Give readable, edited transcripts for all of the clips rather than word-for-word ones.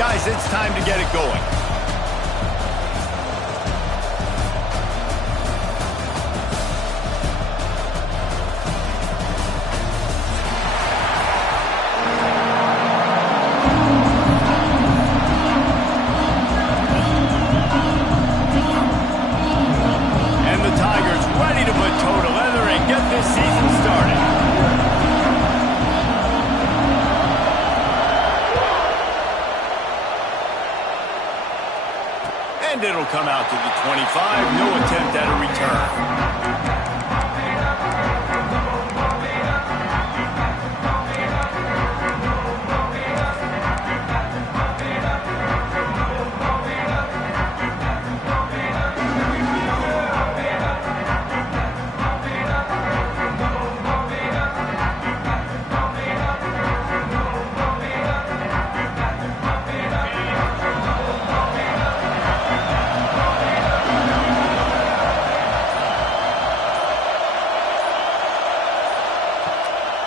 Guys, it's time to get it going. And the Tigers ready to put toe to leather and get this season started. And it'll come out to the 25. No attempt at a return.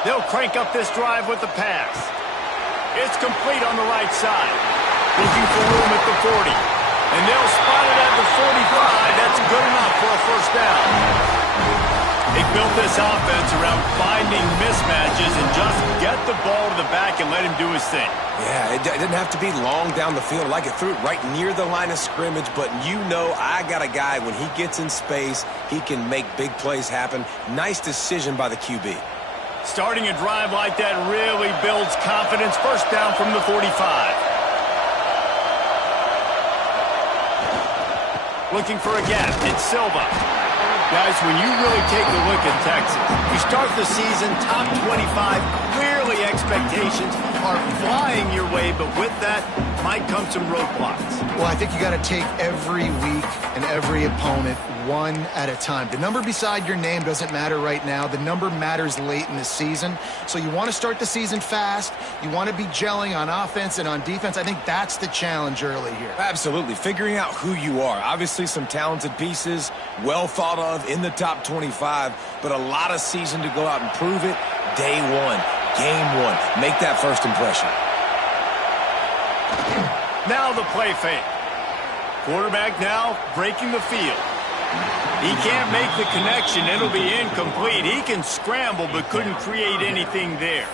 They'll crank up this drive with the pass. It's complete on the right side. Looking for room at the 40. And they'll spot it at the 45. That's good enough for a first down. They built this offense around finding mismatches and just get the ball to the back and let him do his thing. Yeah, it didn't have to be long down the field. Like it threw it right near the line of scrimmage, but you know I got a guy, when he gets in space, he can make big plays happen. Nice decision by the QB. Starting a drive like that really builds confidence. First down from the 45. Looking for a gap. It's Silva. Guys, when you really take a look at Texas, you start the season top 25. Clearly expectations are flying your way, but with that might come some roadblocks. Well, I think you got to take every week and every opponent one at a time. The number beside your name doesn't matter right now. The number matters late in the season. So you want to start the season fast. You want to be gelling on offense and on defense. I think that's the challenge early here. Absolutely. Figuring out who you are. Obviously some talented pieces, well thought of in the top 25, but a lot of season to go out and prove it. Day one, game one. Make that first impression. Now the play fake. Quarterback now breaking the field. He can't make the connection. It'll be incomplete. He can scramble but couldn't create anything there.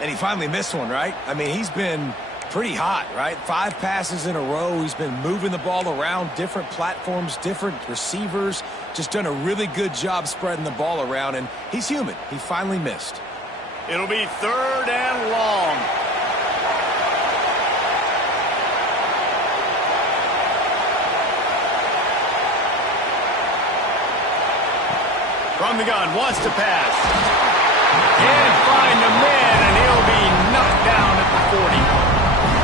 And he finally missed one, right? I mean, he's been pretty hot, right? 5 passes in a row. He's been moving the ball around, different platforms, different receivers. Just done a really good job spreading the ball around, and he's human. He finally missed. It'll be 3rd and long. From the gun, wants to pass. Can't find the man, and he'll be knocked down at the 40.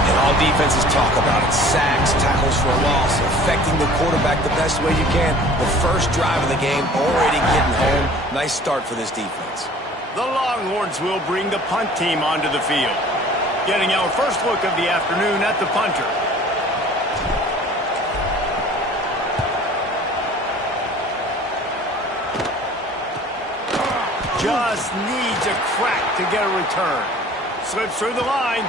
And all defenses talk about it. Sacks, tackles for a loss, affecting the quarterback the best way you can. The first drive of the game, already getting home. Nice start for this defense. The Longhorns will bring the punt team onto the field. Getting our first look of the afternoon at the punter. Just needs a crack to get a return. Slips through the line.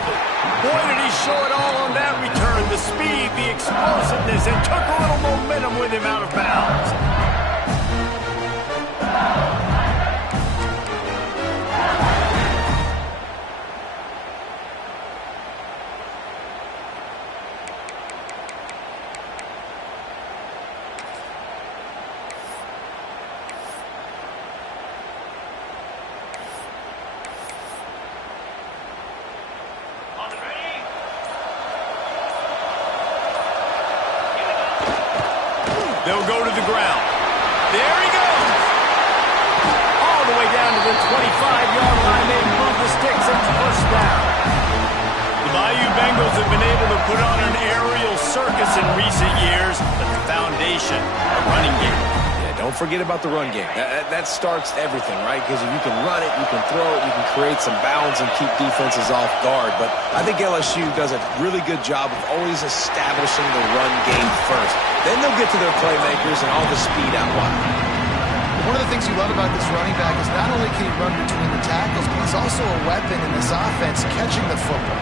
Boy, did he show it all on that return. The speed, the explosiveness, and took a little momentum with him out of bounds. They'll go to the ground. There he goes. All the way down to the 25-yard line. They move the sticks. It's first down. The Bayou Bengals have been able to put on an aerial circus in recent years, but the foundation, a running game. Yeah, don't forget about the run game. That starts everything, right? Because if you can run it, you can throw it, you can create some balance and keep defenses off guard. But I think LSU does a really good job of always establishing the run game first. Then they'll get to their playmakers and all the speed out wide. One of the things you love about this running back is not only can he run between the tackles, but he's also a weapon in this offense catching the football.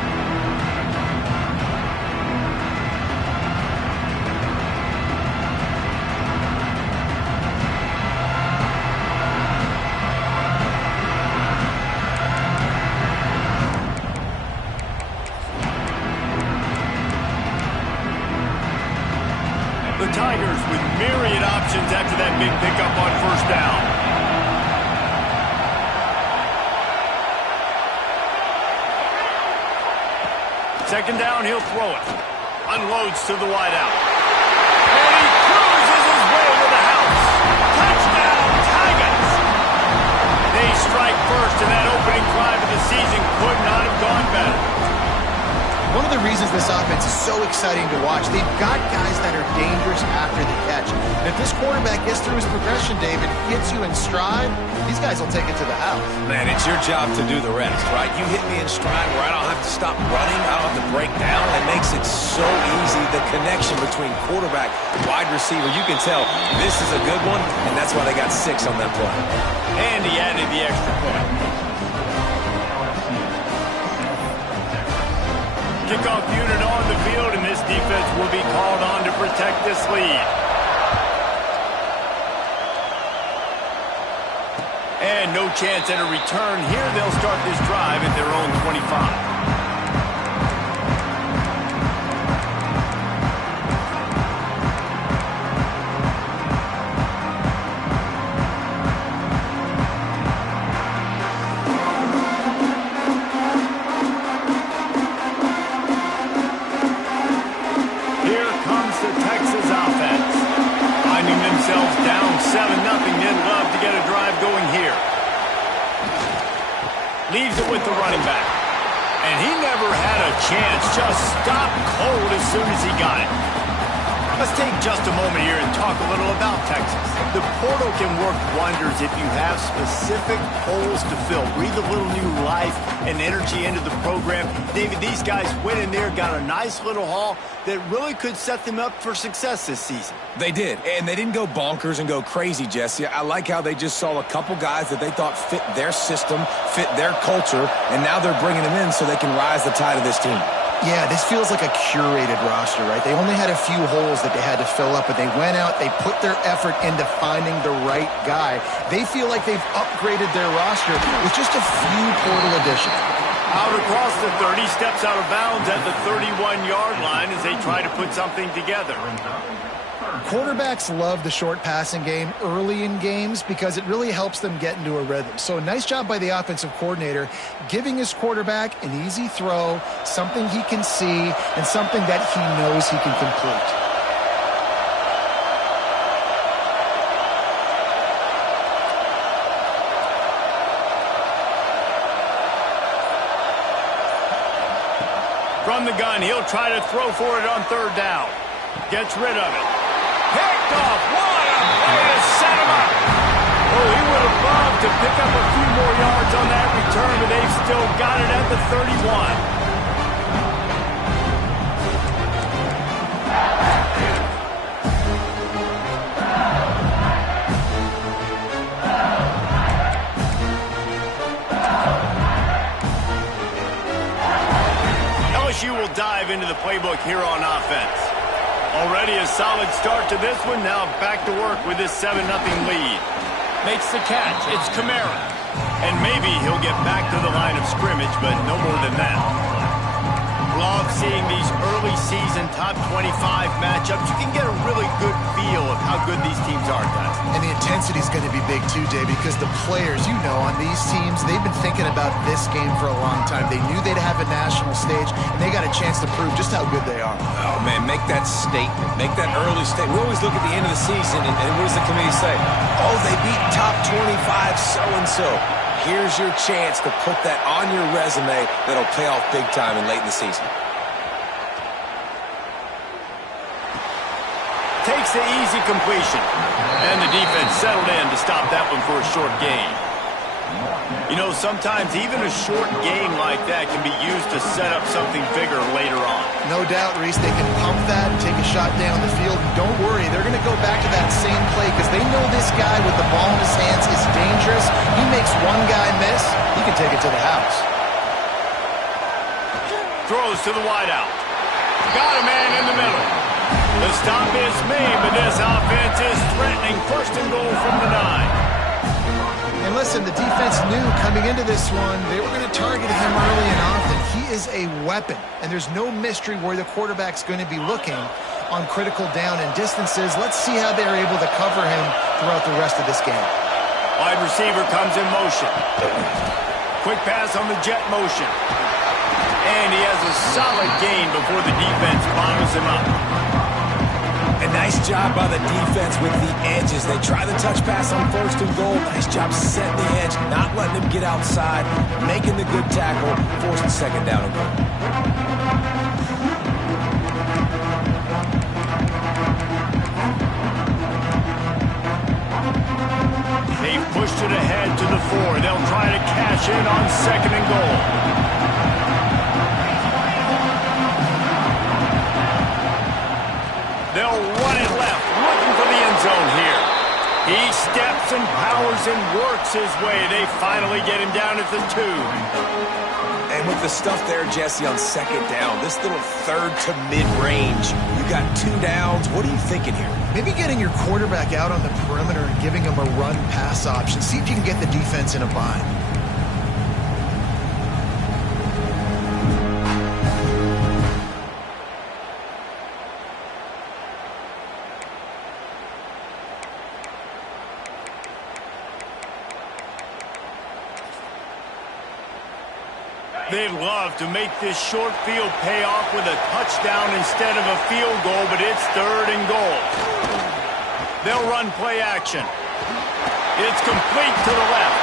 The Tigers with myriad options after that big pickup on first down. Second down, he'll throw it. Unloads to the wideout. And he cruises his way to the house. Touchdown, Tigers! They strike first, and that opening drive of the season could not have gone better. One of the reasons this offense is so exciting to watch, they've got guys that are dangerous after the catch. And if this quarterback gets through his progression, David, gets you in stride, these guys will take it to the house. Man, it's your job to do the rest, right? You hit me in stride where I don't have to stop running, I don't have to break down. It makes it so easy. The connection between quarterback and wide receiver, you can tell this is a good one, and that's why they got 6 on that play. And he added the extra point. Kickoff unit on the field, and this defense will be called on to protect this lead. And no chance at a return here. They'll start this drive at their own 25. Down 7-0. They'd love to get a drive going here. Leaves it with the running back. And he never had a chance. Just stopped cold as soon as he got it. Let's take just a moment here and talk a little about Texas. The portal can work wonders if you have specific holes to fill. Breathe a little new life and energy into the program. David, these guys went in there, got a nice little haul that really could set them up for success this season. They did, and they didn't go bonkers and go crazy, Jesse. I like how they just saw a couple guys that they thought fit their system, fit their culture, and now they're bringing them in so they can rise the tide of this team. Yeah, this feels like a curated roster, right? They only had a few holes that they had to fill up, but they went out, they put their effort into finding the right guy. They feel like they've upgraded their roster with just a few portal additions. Out across the 30, steps out of bounds at the 31-yard line as they try to put something together. Quarterbacks love the short passing game early in games because it really helps them get into a rhythm. So a nice job by the offensive coordinator giving his quarterback an easy throw, something he can see, and something that he knows he can complete. From the gun, he'll try to throw for it on third down. Gets rid of it. Picked off. What a way to set him up. Oh, he would have loved to pick up a few more yards on that return, but they've still got it at the 31. LSU will dive into the playbook here on offense. Already a solid start to this one. Now back to work with this 7-0 lead. Makes the catch. It's Kamara. And maybe he'll get back to the line of scrimmage, but no more than that. Love seeing these early season top 25 matchups. You can get a really good feel of how good these teams are, guys. And the intensity is going to be big too, Dave, because the players, you know, on these teams, they've been thinking about this game for a long time. They knew they'd have a national stage, and they got a chance to prove just how good they are. Oh, man, make that statement. Make that early statement. We always look at the end of the season, and what does the committee say? Oh, they beat top 25 so-and-so. Here's your chance to put that on your resume that'll pay off big time and late in the season. Takes the easy completion. And the defense settled in to stop that one for a short gain. You know, sometimes even a short game like that can be used to set up something bigger later on. No doubt, Reese, they can pump that and take a shot down the field. And don't worry, they're going to go back to that same play because they know this guy with the ball in his hands is dangerous. He makes one guy miss, he can take it to the house. Throws to the wideout. Got a man in the middle. The stop is made, but this offense is threatening. First and goal from the 9. And listen, the defense knew coming into this one, they were going to target him early and often. He is a weapon, and there's no mystery where the quarterback's going to be looking. on critical down and distances. Let's see how they're able to cover him throughout the rest of this game. Wide receiver comes in motion. Quick pass on the jet motion. And he has a solid gain before the defense bottles him up. A nice job by the defense with the edges. They try the touch pass on 1st and goal. Nice job setting the edge, not letting him get outside, making the good tackle, forcing 2nd down and goal. They've pushed it ahead to the 4. They'll try to cash in on 2nd and goal. They'll run it left, looking for the end zone here. He steps and powers and works his way. They finally get him down at the 2. And with the stuff there, Jesse, on 2nd down, this little 3rd to mid-range, you got 2 downs. What are you thinking here? Maybe getting your quarterback out on the perimeter and giving him a run-pass option. See if you can get the defense in a bind. They'd love to make this short field pay off with a touchdown instead of a field goal, but it's 3rd and goal. They'll run play action. It's complete to the left.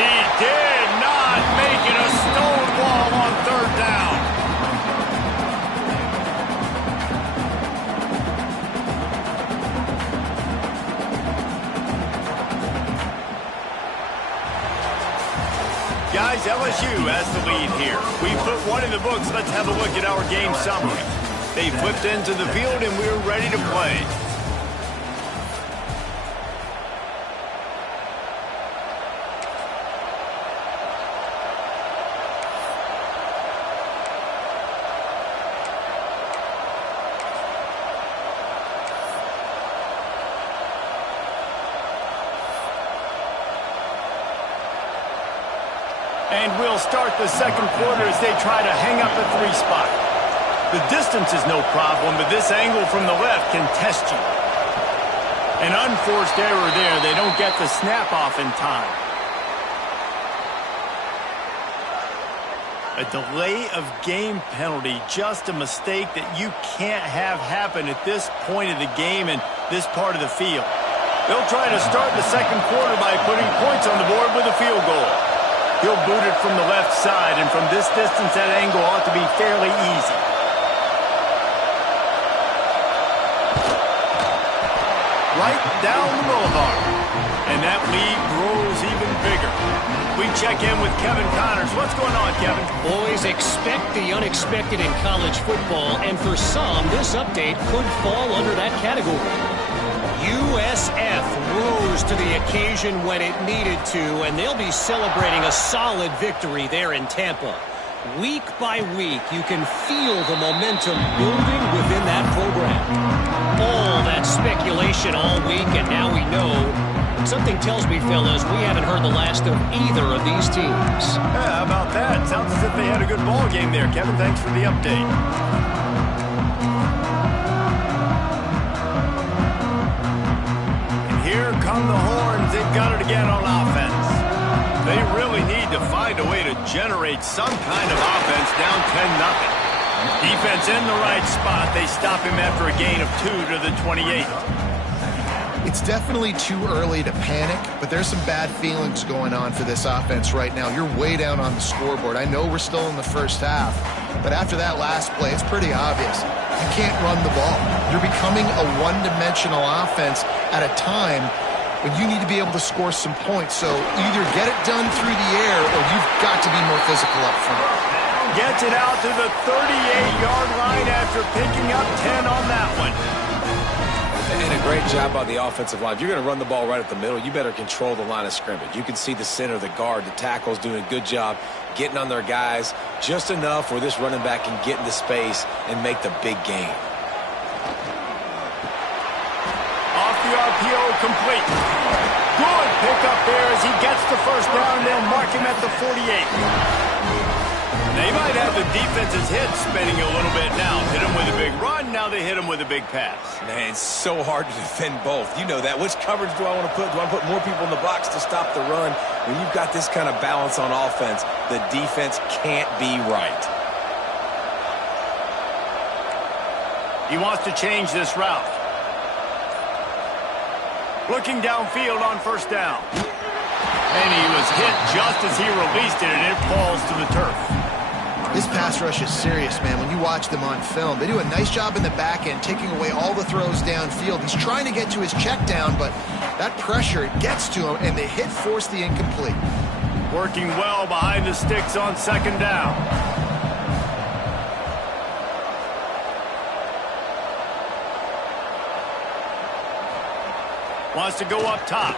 He did not make it a stone wall on 3rd down. Guys, LSU has the lead here. We put one in the books. Let's have a look at our game summary. They flipped into the field, and we're ready to play. And we'll start the 2nd quarter as they try to hang up the 3 spot. The distance is no problem, but this angle from the left can test you. An unforced error there. They don't get the snap off in time. A delay of game penalty, just a mistake that you can't have happen at this point of the game and this part of the field. They'll try to start the 2nd quarter by putting points on the board with a field goal. He'll boot it from the left side, and from this distance, that angle ought to be fairly easy. Right down the boulevard. And that lead grows even bigger. We check in with Kevin Connors. What's going on, Kevin? Boys, expect the unexpected in college football, and for some, this update could fall under that category. USF rose to the occasion when it needed to, and they'll be celebrating a solid victory there in Tampa. Week by week, you can feel the momentum building within that program. All that speculation all week, and now we know. Something tells me, fellas, we haven't heard the last of either of these teams. Yeah, how about that? Sounds as if they had a good ball game there. Kevin, thanks for the update. Here come the horns. They've got it again on offense. They really need to find a way to generate some kind of offense down 10-0. Defense in the right spot. They stop him after a gain of 2 to the 28. It's definitely too early to panic, but there's some bad feelings going on for this offense right now. You're way down on the scoreboard. I know we're still in the first half, but after that last play, it's pretty obvious. You can't run the ball. You're becoming a one-dimensional offense at a time when you need to be able to score some points. So either get it done through the air or you've got to be more physical up front. Gets it out to the 38-yard line after picking up 10 on that one. And a great job by the offensive line. If you're going to run the ball right at the middle, you better control the line of scrimmage. You can see the center, the guard, the tackles doing a good job getting on their guys just enough where this running back can get into space and make the big game. Off the RPO, complete. Good pickup there as he gets the first down. They'll mark him at the 48. They might have the defense's head spinning a little bit now. Hit him with a big run. Now now they hit him with a big pass. Man, it's so hard to defend both. You know that. Which coverage do I want to put? Do I put more people in the box to stop the run? When you've got this kind of balance on offense, the defense can't be right. He wants to change this route. Looking downfield on first down. And he was hit just as he released it, and it falls to the turf. This pass rush is serious, man. When you watch them on film, they do a nice job in the back end, taking away all the throws downfield. He's trying to get to his check down, but that pressure gets to him, and the hit forced the incomplete. Working well behind the sticks on second down. Wants to go up top.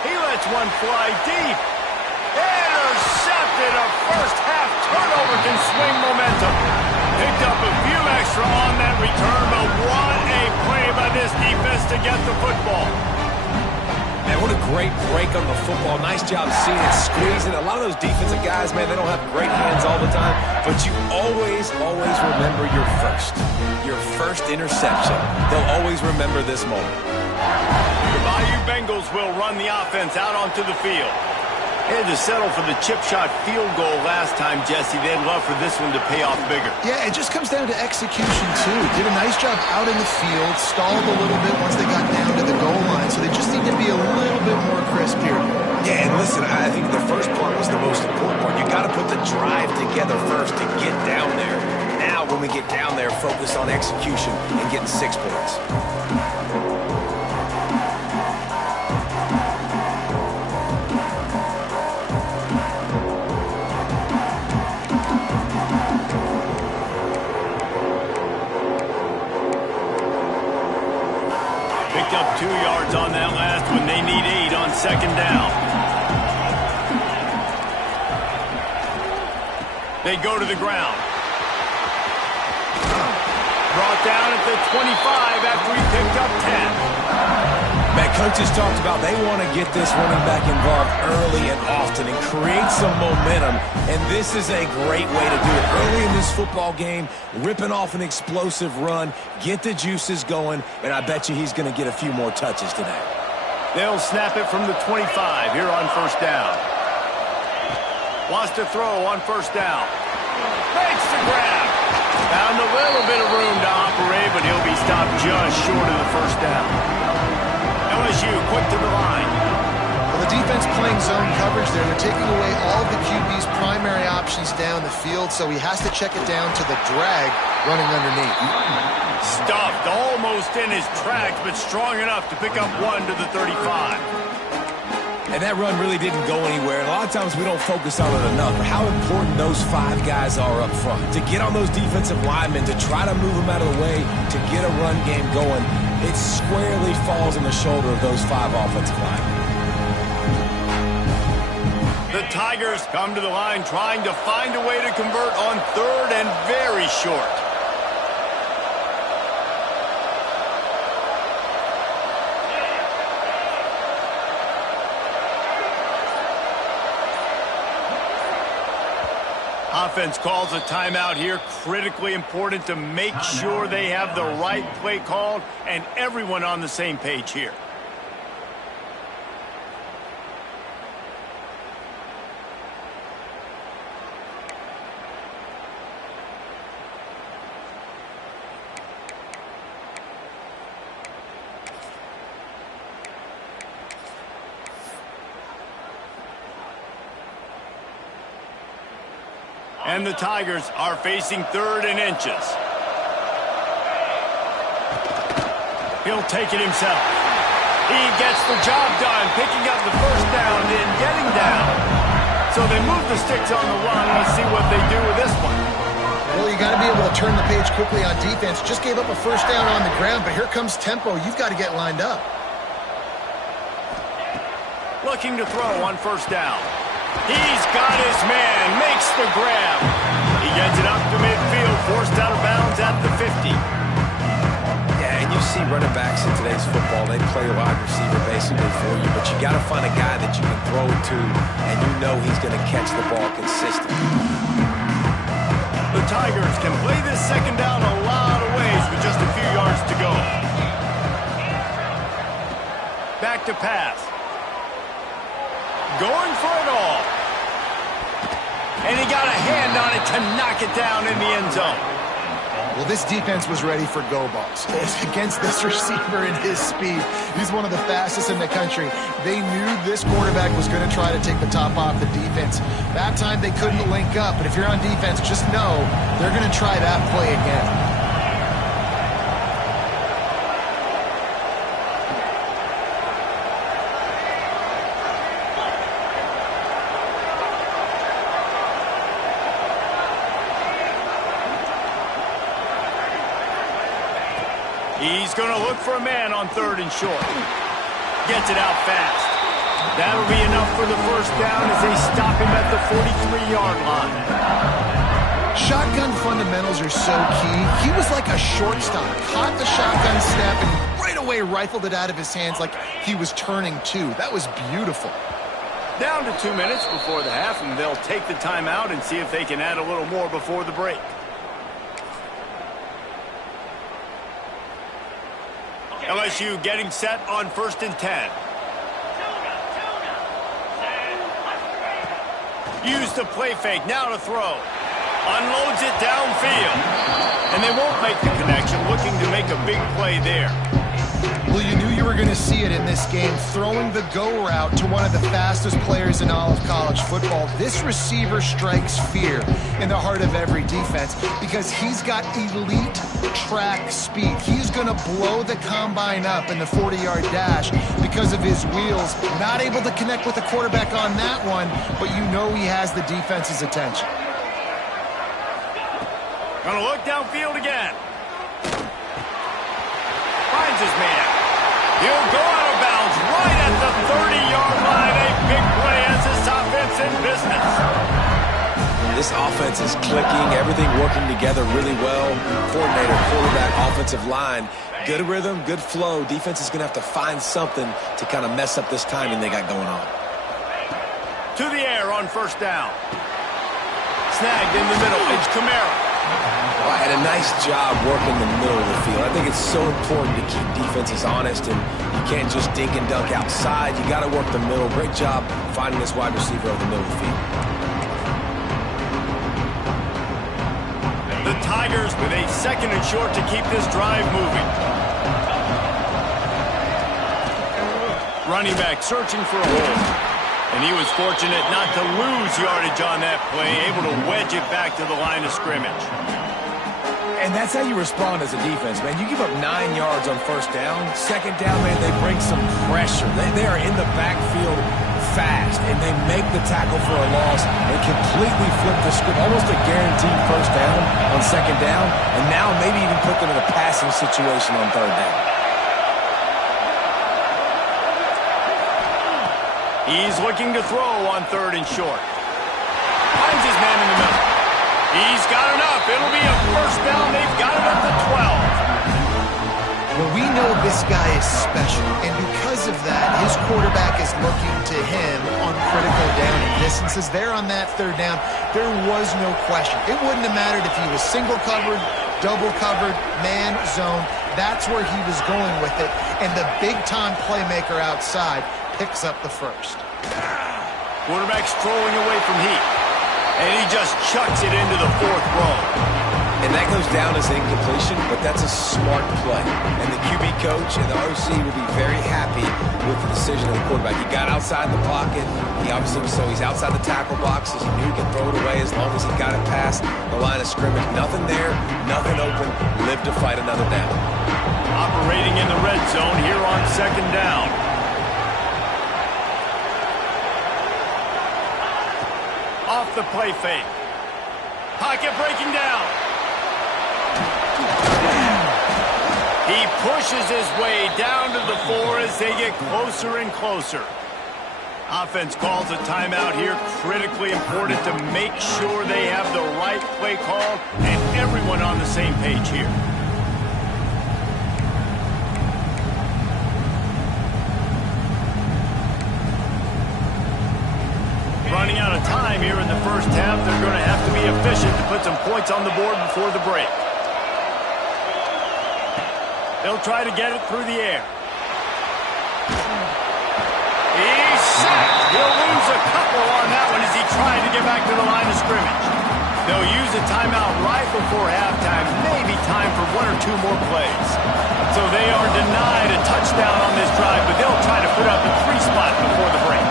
He lets one fly deep. Intercepted. A first-half turnover can swing momentum. Picked up a few extra on that return, but what a play by this defense to get the football. Man, what a great break on the football. Nice job seeing it, squeezing. A lot of those defensive guys, man, they don't have great hands all the time, but you always remember your first interception. They'll always remember this moment. The Bayou Bengals will run the offense out onto the field. They had to settle for the chip shot field goal last time, Jesse. They'd love for this one to pay off bigger. Yeah, it just comes down to execution, too. Did a nice job out in the field, stalled a little bit once they got down to the goal line, so they just need to be a little bit more crisp here. Yeah, and listen, I think the first part was the most important part. You got to put the drive together first to get down there. Now, when we get down there, focus on execution and getting 6 points. Up 2 yards on that last one. They need 8 on second down. They go to the ground. Brought down at the 25 after he picked up 10. Man, coaches talked about they want to get this running back involved early and often and create some momentum, and this is a great way to do it. Early in this football game, ripping off an explosive run, get the juices going, and I bet you he's going to get a few more touches today. They'll snap it from the 25 here on first down. Wants to throw on first down. Makes the grab. Found a little bit of room to operate, but he'll be stopped just short of the first down. LSU quick to the line. Well, the defense playing zone coverage there. They're taking away all the QB's primary options down the field, so he has to check it down to the drag running underneath. Stuffed almost in his tracks, but strong enough to pick up 1 to the 35. And that run really didn't go anywhere. And a lot of times we don't focus on it enough. How important those 5 guys are up front. To get on those defensive linemen, to try to move them out of the way, to get a run game going, it squarely falls on the shoulder of those 5 offensive linemen. The Tigers come to the line trying to find a way to convert on third and very short. Offense calls a timeout here. Critically important to make sure they have the right play called and everyone on the same page here. And the Tigers are facing third and inches. He'll take it himself. He gets the job done, picking up the first down and getting down. So they move the sticks on the run. Let's see what they do with this one. Well, you got to be able to turn the page quickly on defense. Just gave up a first down on the ground, but here comes tempo. You've got to get lined up. Looking to throw on first down. He's got his man, makes the grab. He gets it up to midfield, forced out of bounds at the 50. Yeah, and you see running backs in today's football, they play wide receiver basically for you, but you got to find a guy that you can throw it to, and you know he's going to catch the ball consistently. The Tigers can play this second down a lot of back to pass. Going for it all. And he got a hand on it to knock it down in the end zone. Well, this defense was ready for go balls. Against this receiver and his speed, he's one of the fastest in the country. They knew this quarterback was going to try to take the top off the defense. That time they couldn't link up, but if you're on defense, just know they're going to try that play again. He's going to look for a man on 3rd and short. Gets it out fast. That'll be enough for the first down as they stop him at the 43-yard line. Shotgun fundamentals are so key. He was like a shortstop. Caught the shotgun snap and right away rifled it out of his hands like he was turning two. That was beautiful. Down to 2 minutes before the half, and they'll take the timeout and see if they can add a little more before the break. LSU getting set on 1st and 10. Use the play fake, now to throw. Unloads it downfield. And they won't make the connection, looking to make a big play there. Well, you knew you were going to see it in this game, throwing the go route to one of the fastest players in all of college football. This receiver strikes fear in the heart of every defense because he's got elite track speed. He's going to blow the combine up in the 40-yard dash because of his wheels. Not able to connect with the quarterback on that one, but you know he has the defense's attention. Gonna look downfield again. Finds his man. He'll go out of bounds right at the 30-yard line. A big play as this offense in business. This offense is clicking, everything working together really well. Coordinator, quarterback, offensive line. Good rhythm, good flow. Defense is going to have to find something to kind of mess up this timing they got going on. To the air on 1st down. Snagged in the middle. It's Kamara. Well, had a nice job working the middle of the field. I think it's so important to keep defenses honest, and you can't just dink and dunk outside. You got to work the middle. Great job finding this wide receiver over the middle of the field. The Tigers with a 2nd and short to keep this drive moving. Running back searching for a hole. And he was fortunate not to lose yardage on that play, able to wedge it back to the line of scrimmage. And that's how you respond as a defense, man. You give up 9 yards on 1st down. 2nd down, man, they bring some pressure. They are in the backfield fast, and they make the tackle for a loss and completely flip the script. Almost a guaranteed 1st down on 2nd down, and now maybe even put them in a passing situation on 3rd down. He's looking to throw on 3rd and short. Finds his man in the middle. He's got enough. It'll be a 1st down. They've got it at the 12. Well, we know this guy is special, and because of that, his quarterback is looking to him on critical down and distances. There on that 3rd down, there was no question. It wouldn't have mattered if he was single covered, double covered, man, zone. That's where he was going with it, and the big-time playmaker outside picks up the 1st. Quarterback strolling away from heat. And he just chucks it into the 4th row. And that goes down as an incompletion, but that's a smart play. And the QB coach and the OC will be very happy with the decision of the quarterback. He got outside the pocket. He obviously was so he's outside the tackle boxes. He knew he could throw it away as long as he got it past the line of scrimmage. Nothing there, nothing open. Live to fight another down. Operating in the red zone here on 2nd down. Off the play fake. Pocket breaking down. He pushes his way down to the 4 as they get closer and closer. Offense calls a timeout here. Critically important to make sure they have the right play call and everyone on the same page here. Running out of time here in the 1st half. They're going to have to be efficient to put some points on the board before the break. They'll try to get it through the air. sacked. He'll lose a couple on that one as he tried to get back to the line of scrimmage. They'll use a timeout right before halftime, maybe time for one or two more plays. So they are denied a touchdown on this drive, but they'll try to put up a 3 spot before the break.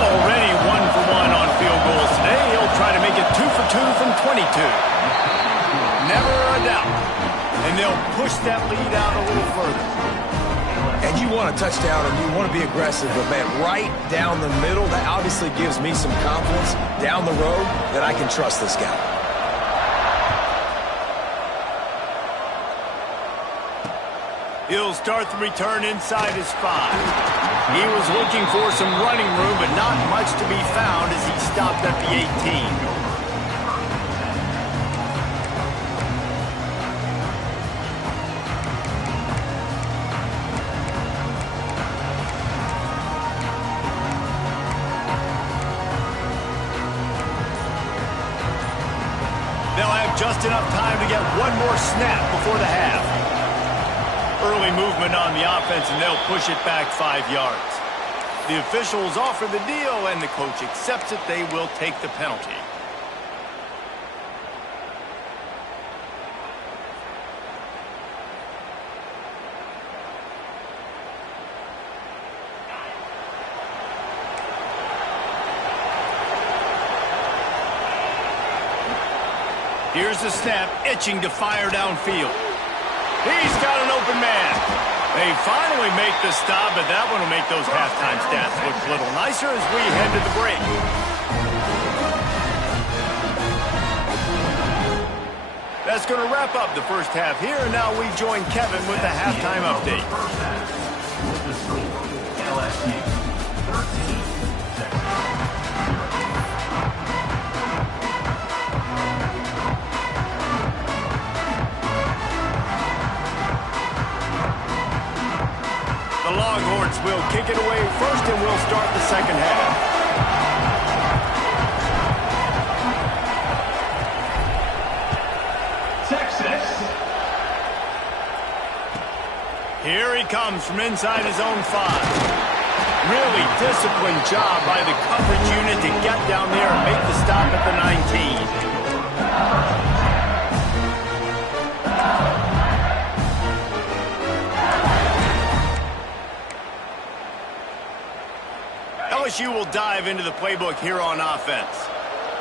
Already 1 for 1 on field goals today. He'll try to make it 2 for 2 from 22. Never a doubt. And they'll push that lead out a little further. And you want a touchdown and you want to be aggressive, but man, right down the middle, that obviously gives me some confidence down the road that I can trust this guy. He'll start the return inside his 5. He was looking for some running room, but not much to be found as he stopped at the 18. They'll have just enough time to get one more snap before the half. Early movement on the offense, and they'll push it back 5 yards. The officials offer the deal, and the coach accepts it. They will take the penalty. Here's the snap, itching to fire downfield. He's got an open man. They finally make the stop, but that one will make those halftime stats look a little nicer as we head to the break. That's going to wrap up the first half here, and now we join Kevin with the halftime update. The Longhorns will kick it away first, and we'll start the second half. Texas. Here he comes from inside his own 5. Really disciplined job by the coverage unit to get down there and make the stop at the 19. LSU will dive into the playbook here on offense.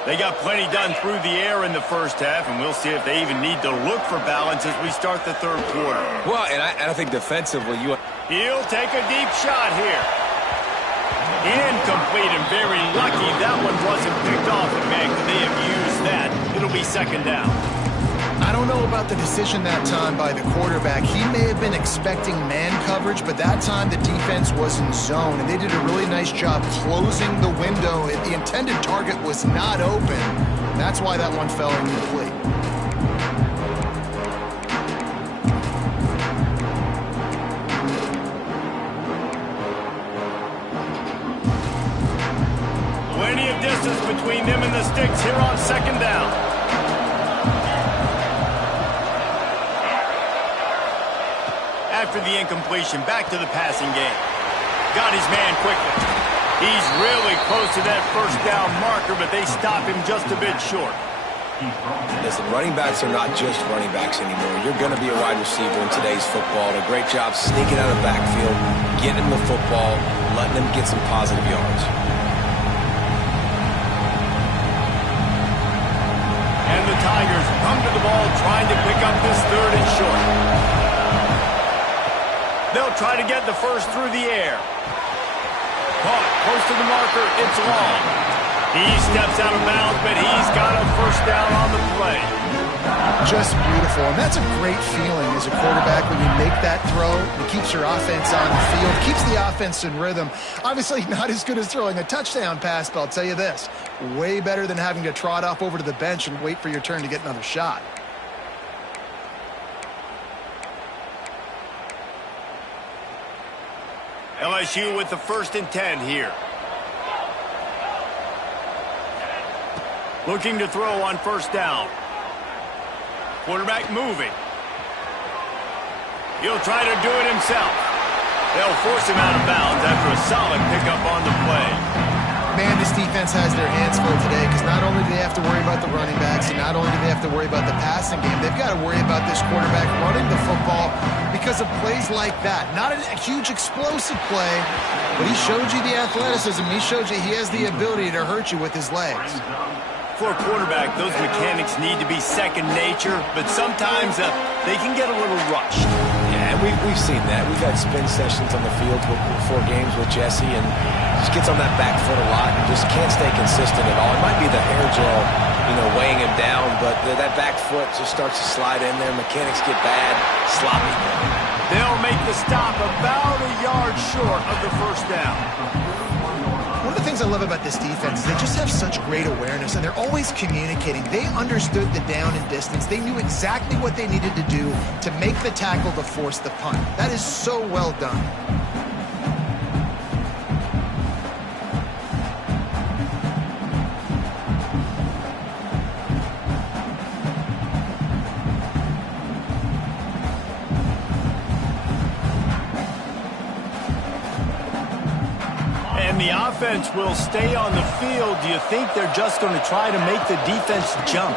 They got plenty done through the air in the first half, and we'll see if they even need to look for balance as we start the third quarter. Well, and I think defensively, He'll take a deep shot here. Incomplete, and very lucky that one wasn't picked off. And man, could they have used that? It'll be second down. I don't know about the decision that time by the quarterback. He may have been expecting man coverage, but that time the defense was in zone, and they did a really nice job closing the window. The intended target was not open. That's why that one fell incomplete. Plenty of distance between them and the sticks here on second down. After the incompletion, back to the passing game. Got his man quickly. He's really close to that first down marker, but they stop him just a bit short. Listen, running backs are not just running backs anymore. You're going to be a wide receiver in today's football. A great job sneaking out of the backfield, getting him the football, letting him get some positive yards. And the Tigers come to the ball trying to pick up this third and short. They'll try to get the first through the air. Caught close to the marker. It's long. He steps out of bounds, but he's got a first down on the play. Just beautiful. And that's a great feeling as a quarterback when you make that throw. It keeps your offense on the field, keeps the offense in rhythm. Obviously not as good as throwing a touchdown pass, but I'll tell you this, way better than having to trot off over to the bench and wait for your turn to get another shot. LSU with the 1st and 10 here. Looking to throw on first down. Quarterback moving. He'll try to do it himself. They'll force him out of bounds after a solid pickup on the play. Man, this defense has their hands full today because not only do they have to worry about the running backs and not only do they have to worry about the passing game, they've got to worry about this quarterback running the football because of plays like that. Not a huge explosive play, but he showed you the athleticism. He showed you he has the ability to hurt you with his legs. For a quarterback, those mechanics need to be second nature, but sometimes they can get a little rushed. Yeah, and we've seen that. We've had spin sessions on the field before games with Jesse, and just gets on that back foot a lot and just can't stay consistent at all. It might be the hair gel, weighing him down, but that back foot just starts to slide in there. Mechanics get bad, sloppy. They'll make the stop about a yard short of the first down. One of the things I love about this defense is they just have such great awareness, and they're always communicating. They understood the down and distance. They knew exactly what they needed to do to make the tackle to force the punt. That is so well done. The offense will stay on the field. Do you think they're just going to try to make the defense jump?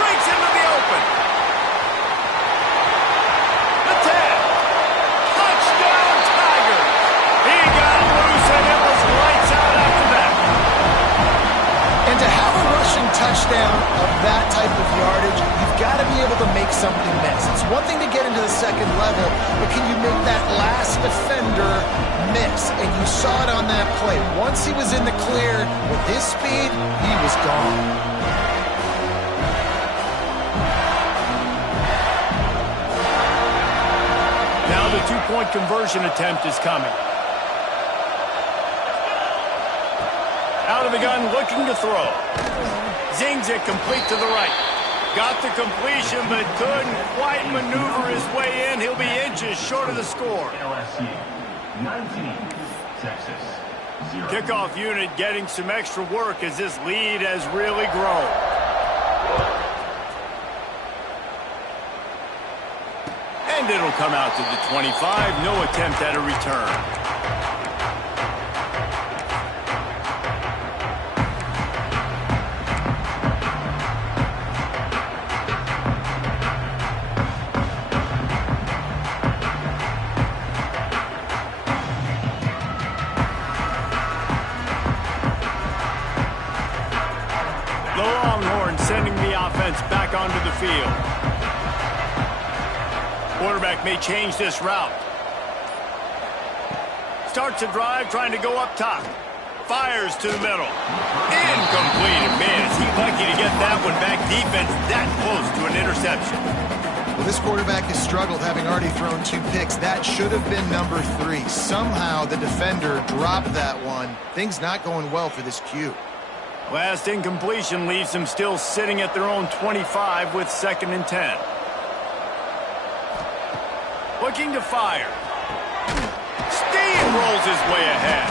Breaks into the open. The 10. Touchdown, Tigers. He got loose, and it was lights out after that. And to have a rushing touchdown of that type of yardage, you've got to be able to make something miss. It's one thing to get into the second level, but can you make that last defender miss? And you saw it on that play. Once he was in the clear with his speed, he was gone. Now the two-point conversion attempt is coming. Out of the gun, looking to throw. Zings it complete to the right. Got the completion, but couldn't quite maneuver his way in. He'll be inches short of the score. LSU, 19, Texas, 0. Kickoff unit getting some extra work as this lead has really grown. And it'll come out to the 25. No attempt at a return. The Longhorns sending the offense back onto the field. Quarterback may change this route. Starts a drive trying to go up top. Fires to the middle. Incomplete. And man, is he lucky to get that one back. Defense that close to an interception. Well, this quarterback has struggled, having already thrown 2 picks. That should have been number 3. Somehow the defender dropped that one. Things not going well for this Q. Last incompletion leaves them still sitting at their own 25 with 2nd and 10. Looking to fire. Steamrolls his way ahead.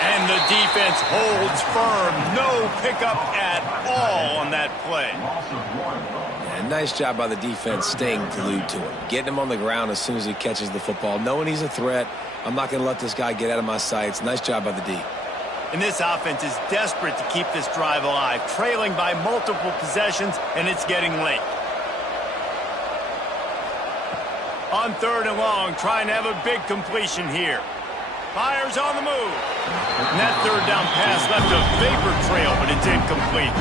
And the defense holds firm. No pickup at all on that play. And nice job by the defense staying glued to him. Getting him on the ground as soon as he catches the football. Knowing he's a threat. I'm not going to let this guy get out of my sights. Nice job by the D. And this offense is desperate to keep this drive alive, trailing by multiple possessions, and it's getting late. On 3rd and long, trying to have a big completion here. Fires on the move. And that 3rd down pass left a vapor trail, but it's incomplete.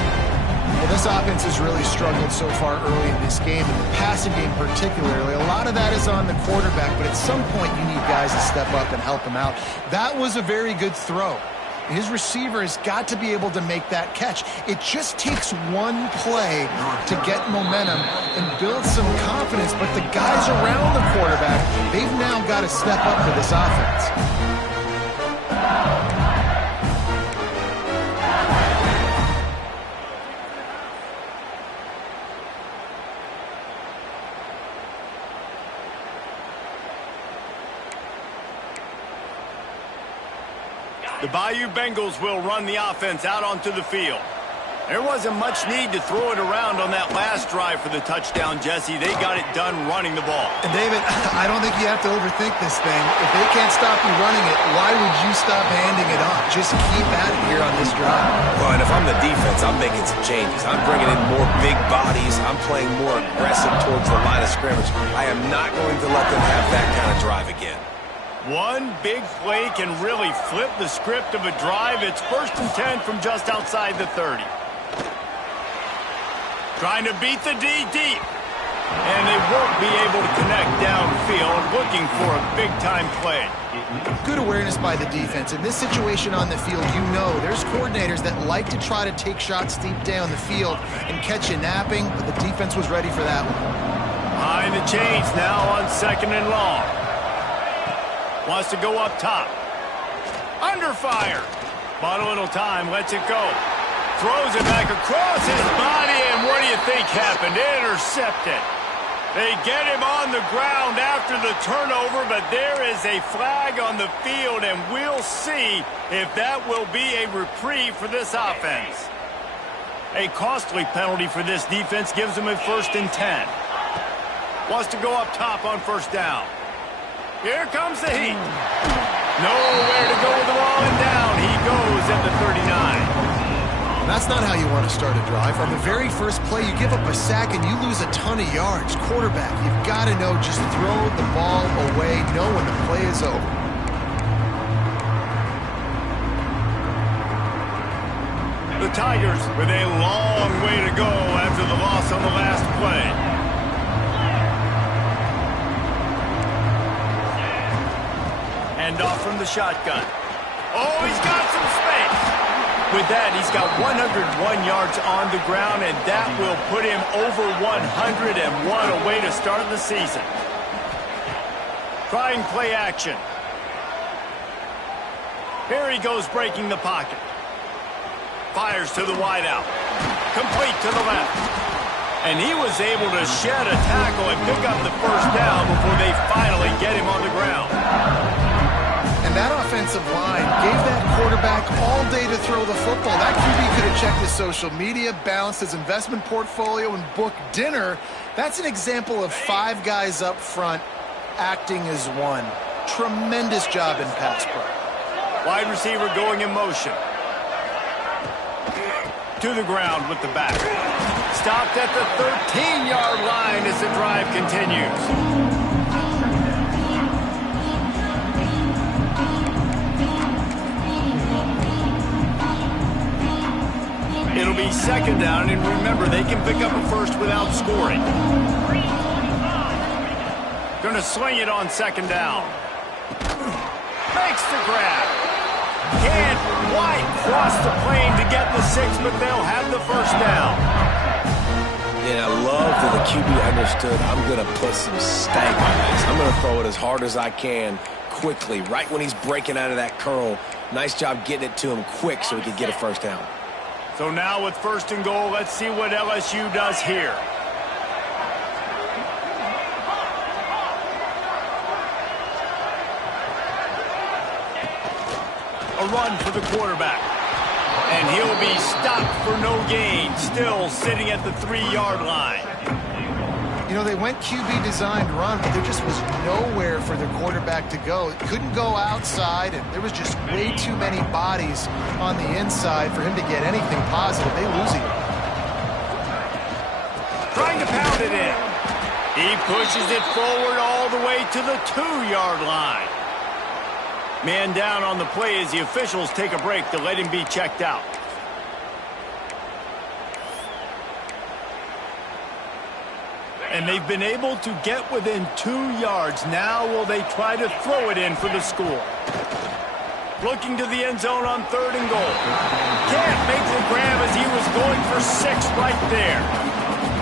Well, this offense has really struggled so far early in this game, and the passing game particularly. A lot of that is on the quarterback, but at some point you need guys to step up and help him out. That was a very good throw. His receiver has got to be able to make that catch. It just takes one play to get momentum and build some confidence, but the guys around the quarterback, they've now got to step up for this offense. The Bayou Bengals will run the offense out onto the field. There wasn't much need to throw it around on that last drive for the touchdown, Jesse. They got it done running the ball. And David, I don't think you have to overthink this thing. If they can't stop you running it, why would you stop handing it off? Just keep at it here on this drive. Well, and if I'm the defense, I'm making some changes. I'm bringing in more big bodies. I'm playing more aggressive towards the line of scrimmage. I am not going to let them have that kind of drive again. One big play can really flip the script of a drive. It's 1st and 10 from just outside the 30. Trying to beat the D deep. And they won't be able to connect downfield, looking for a big-time play. Good awareness by the defense. In this situation on the field, you know there's coordinators that like to try to take shots deep down the field and catch you napping, but the defense was ready for that one. Behind the chains now on 2nd and long. Wants to go up top. Under fire. Bought a little time, lets it go. Throws it back across his body, and what do you think happened? Intercepted. They get him on the ground after the turnover, but there is a flag on the field, and we'll see if that will be a reprieve for this offense. A costly penalty for this defense gives them a 1st and 10. Wants to go up top on 1st down. Here comes the heat. Nowhere to go with the ball, and down he goes at the 39. That's not how you want to start a drive. On the very first play, you give up a sack and you lose a ton of yards. Quarterback, you've got to know, just throw the ball away, know when the play is over. The Tigers with a long way to go after the loss on the last play. Hand off from the shotgun. Oh, he's got some space. With that, he's got 101 yards on the ground, and that will put him over 101, a way to start the season. Trying play action. Here he goes, breaking the pocket. Fires to the wideout. Complete to the left. And he was able to shed a tackle and pick up the 1st down before they finally get him on the ground. And that offensive line gave that quarterback all day to throw the football. That QB could have checked his social media, balanced his investment portfolio, and booked dinner. That's an example of 5 guys up front acting as one. Tremendous job in pass pro. Wide receiver going in motion. To the ground with the back. Stopped at the 13-yard line as the drive continues. It'll be 2nd down, and remember, they can pick up a 1st without scoring. Gonna swing it on 2nd down. Makes the grab. Can't quite cross the plane to get the 6, but they'll have the 1st down. And I love that the QB understood I'm going to put some stank on this. I'm going to throw it as hard as I can quickly, right when he's breaking out of that curl. Nice job getting it to him quick so he could get a 1st down. So now with 1st and goal, let's see what LSU does here. A run for the quarterback. And he'll be stopped for no gain, still sitting at the 3-yard line. You know, they went QB designed run, but there just was nowhere for the quarterback to go. It couldn't go outside, and there was just way too many bodies on the inside for him to get anything positive. They lose it. Trying to pound it in. He pushes it forward all the way to the 2-yard line. Man down on the play as the officials take a break to let him be checked out. And they've been able to get within 2 yards. Now will they try to throw it in for the score? Looking to the end zone on 3rd and goal. Can't make the grab as he was going for 6 right there.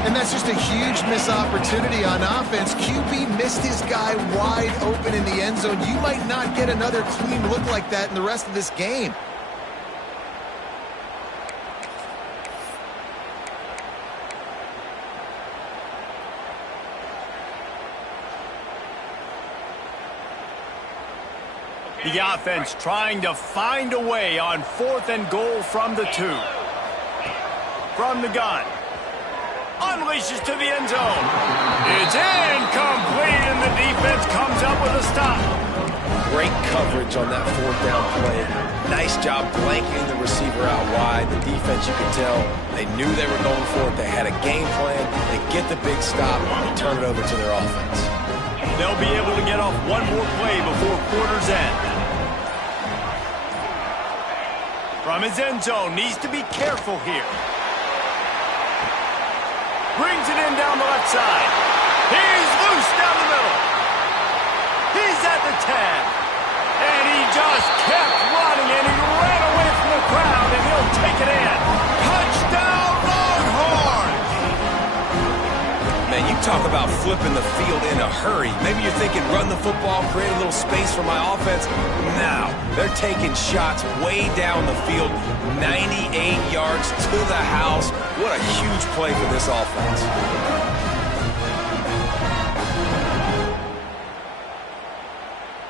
And that's just a huge missed opportunity on offense. QB missed his guy wide open in the end zone. You might not get another clean look like that in the rest of this game. The offense trying to find a way on 4th and goal from the 2. from the gun. Unleashes to the end zone. It's incomplete, and the defense comes up with a stop. Great coverage on that fourth down play. Nice job blanketing the receiver out wide. The defense, you could tell, they knew they were going for it. They had a game plan. They get the big stop and turn it over to their offense. They'll be able to get off one more play before quarter's end. From his end zone, needs to be careful here. Brings it in down the left side. He's loose down the middle. He's at the 10. And he just kept running, and he ran away from the crowd, and he'll take it in. Touchdown, Longhorns! Man, you talk about flipping the field in a hurry. Maybe you're thinking run the football, create a little space for my offense. Now, they're taking shots way down the field, 98 yards to the house. What a huge play for this offense.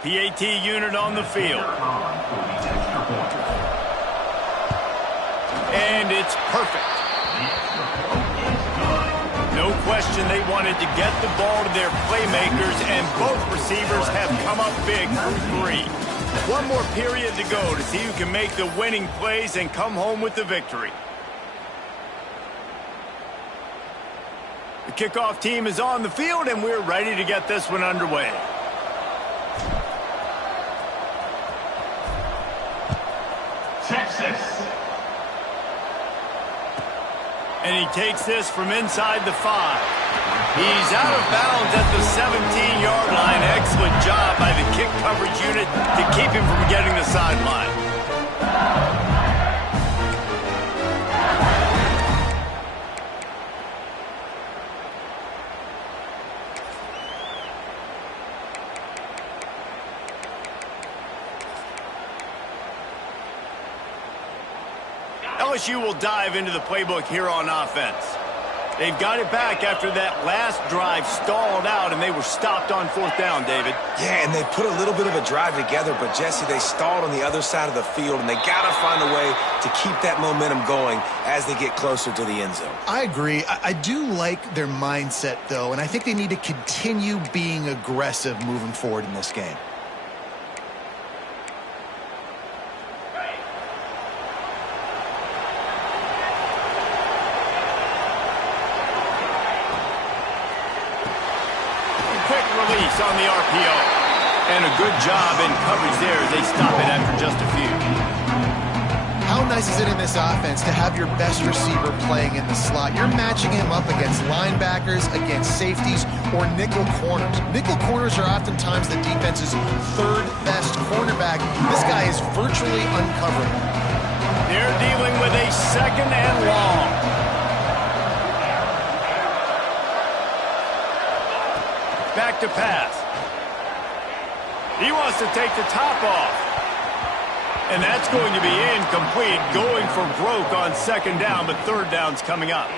PAT unit on the field. And it's perfect. No question they wanted to get the ball to their playmakers, and both receivers have come up big through 3. One more period to go to see who can make the winning plays and come home with the victory. The kickoff team is on the field, and we're ready to get this one underway. Texas. And he takes this from inside the 5. He's out of bounds at the 17-yard line. Excellent job by the kick coverage unit to keep him from getting the sideline. LSU will dive into the playbook here on offense. They've got it back after that last drive stalled out, and they were stopped on 4th down, David. Yeah, and they put a little bit of a drive together, but, Jesse, they stalled on the other side of the field, and they got to find a way to keep that momentum going as they get closer to the end zone. I agree. I do like their mindset, though, and I think they need to continue being aggressive moving forward in this game. On the RPO. And a good job in coverage there as they stop it after just a few. How nice is it in this offense to have your best receiver playing in the slot? You're matching him up against linebackers, against safeties, or nickel corners. Nickel corners are oftentimes the defense's 3rd best cornerback. This guy is virtually uncoverable. They're dealing with a 2nd and long. Back to pass. He wants to take the top off. And that's going to be incomplete, going for broke on 2nd down, but 3rd down's coming up.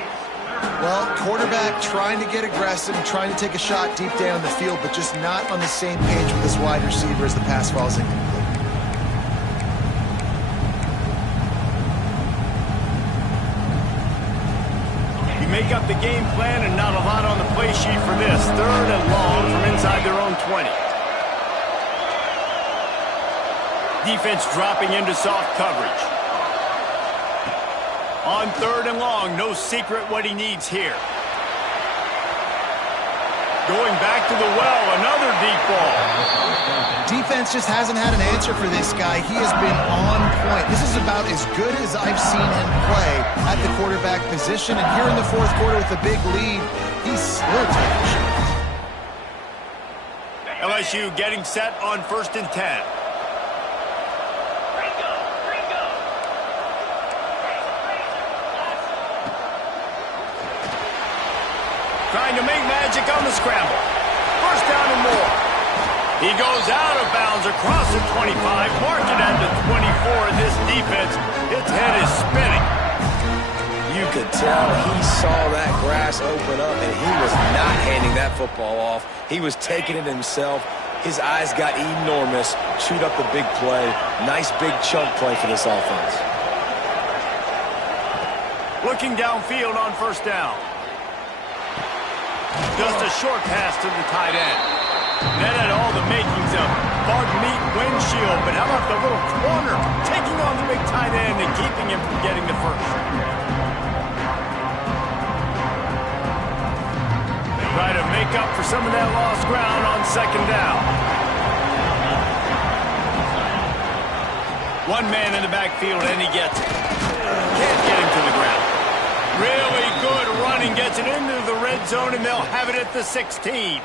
Well, quarterback trying to get aggressive, trying to take a shot deep down the field, but just not on the same page with his wide receiver as the pass falls incomplete. Make up the game plan and not a lot on the play sheet for this. 3rd and long from inside their own 20. Defense dropping into soft coverage. On 3rd and long, no secret what he needs here. Going back to the well, another deep ball. Defense just hasn't had an answer for this guy. He has been on point. This is about as good as I've seen him play at the quarterback position. And here in the 4th quarter with a big lead, he's still taking shots. LSU getting set on 1st and 10. Trying to make magic on the scramble. 1st down and more. He goes out of bounds across the 25, marked it at the 24, and this defense, its head is spinning. You could tell he saw that grass open up, and he was not handing that football off. He was taking it himself. His eyes got enormous, chewed up the big play. Nice big chunk play for this offense. Looking downfield on first down. Just a short pass to the tight end. That had all the makings of bug meat windshield, but how about the little corner taking on the big tight end and keeping him from getting the first? Try to make up for some of that lost ground on second down. One man in the backfield, and he gets it. Can't get him to the ground. Really good running, gets it into the red zone, and they'll have it at the 16.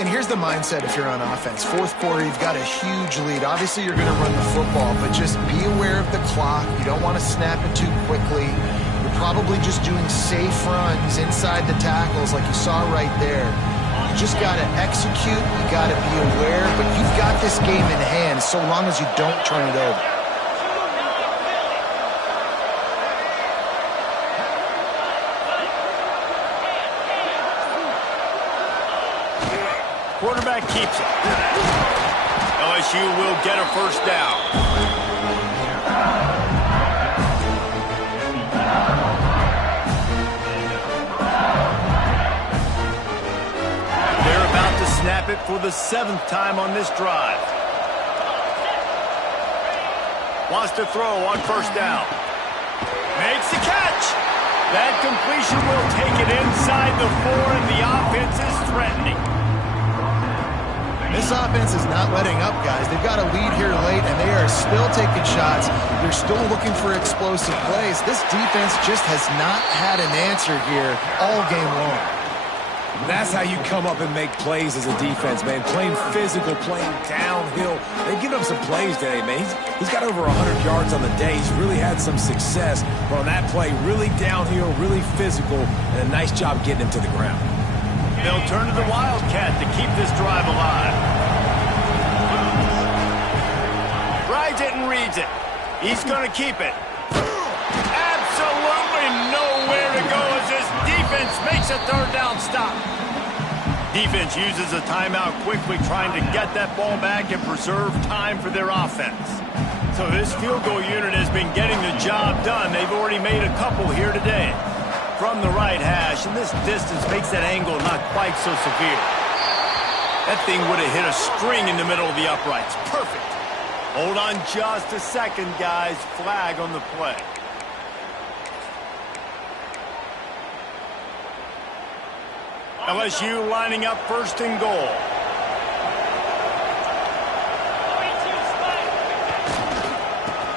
And here's the mindset if you're on offense. Fourth quarter, you've got a huge lead. Obviously, you're going to run the football, but just be aware of the clock. You don't want to snap it too quickly. You're probably just doing safe runs inside the tackles like you saw right there. You just got to execute. You got to be aware, but you've got this game in hand so long as you don't turn it over. Quarterback keeps it. LSU will get a first down. They're about to snap it for the 7th time on this drive. Wants to throw on first down. Makes the catch. That completion will take it inside the 4, and the offense is threatening. This offense is not letting up, guys. They've got a lead here late, and they are still taking shots. They're still looking for explosive plays. This defense just has not had an answer here all game long. That's how you come up and make plays as a defense, man. Playing physical, playing downhill. They've given up some plays today, man. He's got over 100 yards on the day. He's really had some success. But on that play, really downhill, really physical, and a nice job getting him to the ground. They'll turn to the Wildcat to keep this drive alive. Rides it and reads it. He's going to keep it. Absolutely nowhere to go as this defense makes a third down stop. Defense uses a timeout quickly, trying to get that ball back and preserve time for their offense. So this field goal unit has been getting the job done. They've already made a couple here today. From the right hash, and this distance makes that angle not quite so severe. That thing would have hit a string in the middle of the uprights. Perfect. Hold on just a second, guys. Flag on the play. LSU lining up first and goal.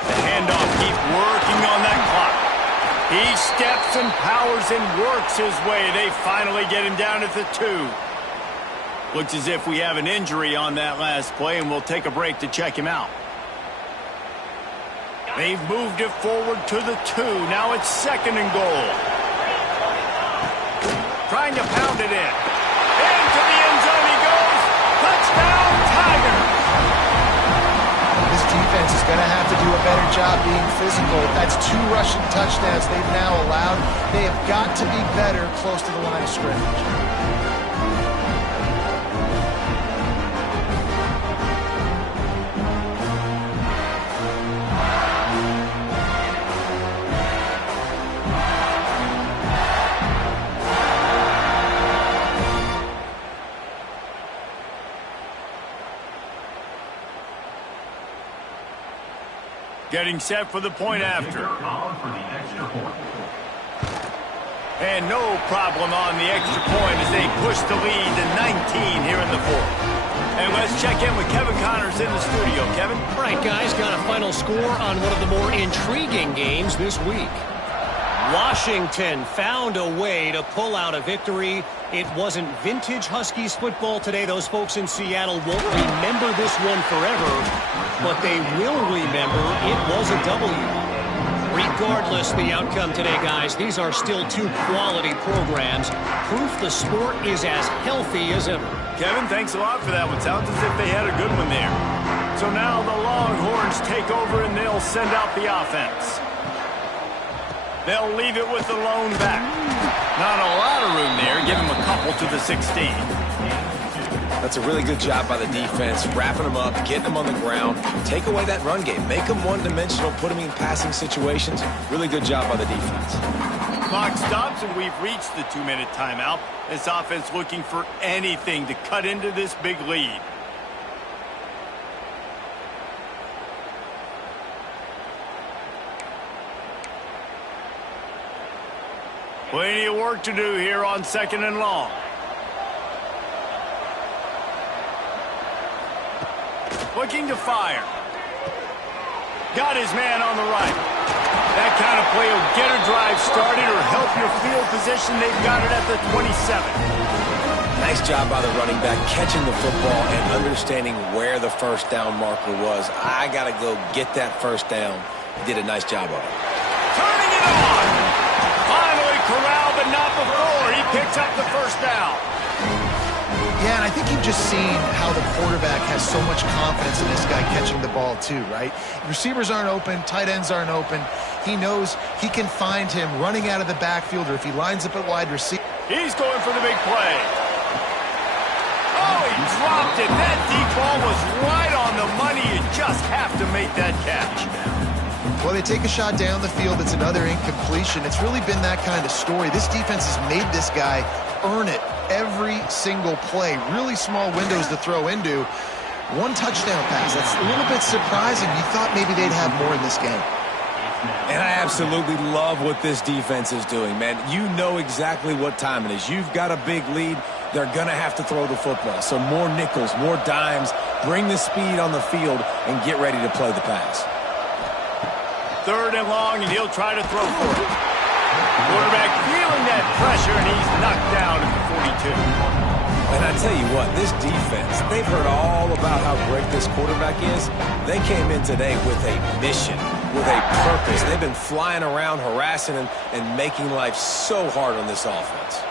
The handoff, keep working on that clock. He steps and powers and works his way. They finally get him down at the 2. Looks as if we have an injury on that last play, and we'll take a break to check him out. They've moved it forward to the 2. Now it's second and goal. Trying to pound it in. Into the end zone he goes. Touchdown, Tigers! This defense is going to have to do a better job being physical. That's 2 rushing touchdowns they've now allowed. They have got to be better close to the line of scrimmage. Getting set for the point after. And no problem on the extra point as they push the lead to 19 here in the 4th. And let's check in with Kevin Connors in the studio. Kevin? All right, guys, got a final score on one of the more intriguing games this week. Washington found a way to pull out a victory. It wasn't vintage Huskies football today. Those folks in Seattle won't remember this one forever, but they will remember it was a W. Regardless the outcome today, guys, these are still 2 quality programs. Proof the sport is as healthy as ever. Kevin, thanks a lot for that one. Sounds as if they had a good one there. So now the Longhorns take over and they'll send out the offense. They'll leave it with the lone back. Not a lot of room there. Give him a couple to the 16. That's a really good job by the defense, wrapping them up, getting them on the ground, take away that run game, make them one-dimensional, put them in passing situations. Really good job by the defense. Clock stops, and we've reached the 2-minute timeout. This offense looking for anything to cut into this big lead. Plenty of work to do here on 2nd and long. Looking to fire. Got his man on the right. That kind of play will get a drive started or help your field position. They've got it at the 27. Nice job by the running back, catching the football and understanding where the first down marker was. I got to go get that first down. He did a nice job of it. Turning it on. Finally corralled, but not before. He picks up the first down. Yeah, and I think you've just seen how the quarterback has so much confidence in this guy catching the ball too, right? Receivers aren't open, tight ends aren't open. He knows he can find him running out of the backfield, or if he lines up at wide receiver. He's going for the big play. Oh, he dropped it. That deep ball was right on the money. You just have to make that catch. Well, they take a shot down the field. It's another incompletion. It's really been that kind of story. This defense has made this guy earn it every single play. Really small windows to throw into. One touchdown pass. That's a little bit surprising. You thought maybe they'd have more in this game. And I absolutely love what this defense is doing, man. You know exactly what time it is. You've got a big lead. They're going to have to throw the football. So more nickels, more dimes. Bring the speed on the field and get ready to play the pass. 3rd and long, and he'll try to throw for it. Quarterback feeling that pressure, and he's knocked down at the 42. And I tell you what, this defense, they've heard all about how great this quarterback is. They came in today with a mission, with a purpose. They've been flying around, harassing and making life so hard on this offense.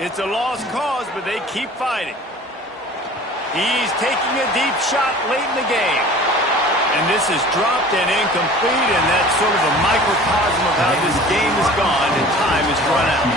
It's a lost cause, but they keep fighting. He's taking a deep shot late in the game. And this is dropped and incomplete, and that's sort of a microcosm of how this game has gone, and time has run out.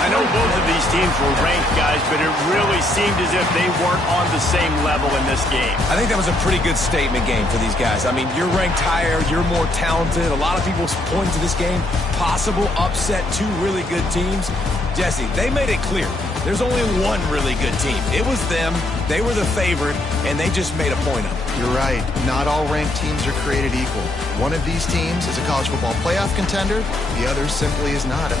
I know both of these teams were ranked, guys, but it really seemed as if they weren't on the same level in this game. I think that was a pretty good statement game for these guys. I mean, you're ranked higher, you're more talented. A lot of people point to this game, possible upset, 2 really good teams. Jesse, they made it clear. There's only one really good team. It was them. They were the favorite, and they just made a point of it. You're right. Not all ranked teams are created equal. One of these teams is a college football playoff contender. The other simply is not.